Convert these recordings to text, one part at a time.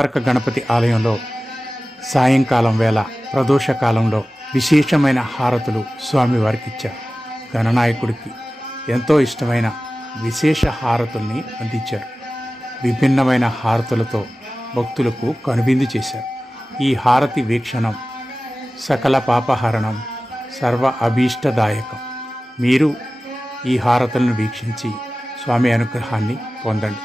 తారక గణపతి ఆలయంలో సాయంకాలం వేళ ప్రదోష కాలంలో విశేషమైన హారతులు స్వామివారికి ఇచ్చారు. గణనాయకుడికి ఎంతో ఇష్టమైన విశేష హారతుల్ని అందించారు. విభిన్నమైన హారతులతో భక్తులకు కనువిందు చేశారు. ఈ హారతి వీక్షణం సకల పాపహరణం సర్వ అభీష్టదాయకం. మీరు ఈ హారతులను వీక్షించి స్వామి అనుగ్రహాన్ని పొందండి.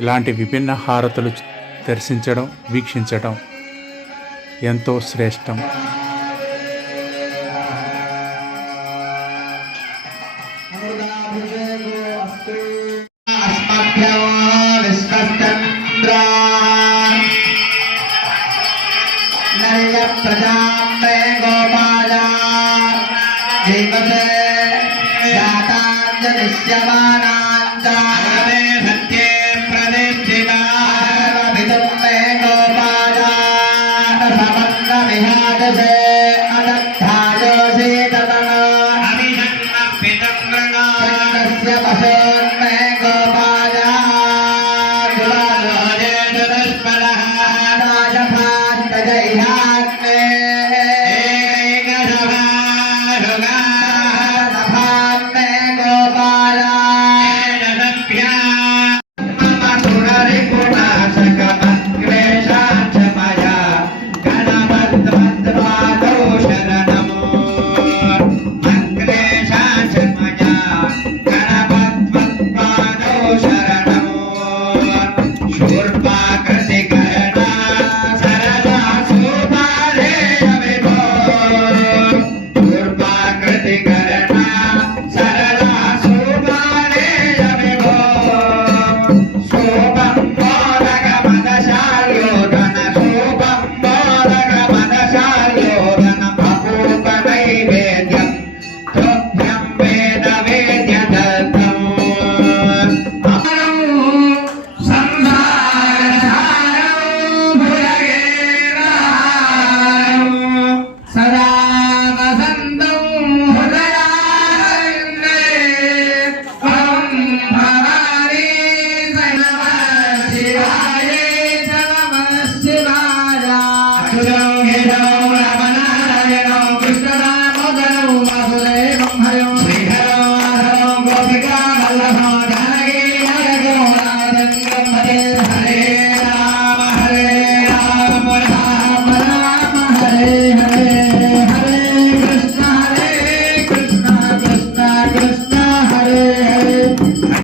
ఇలాంటి విభిన్న హారతులు దర్శించడం వీక్షించడం ఎంతో శ్రేష్టం अस्मभ्यो विश्वश्चन्द्रा नर्यप्रजां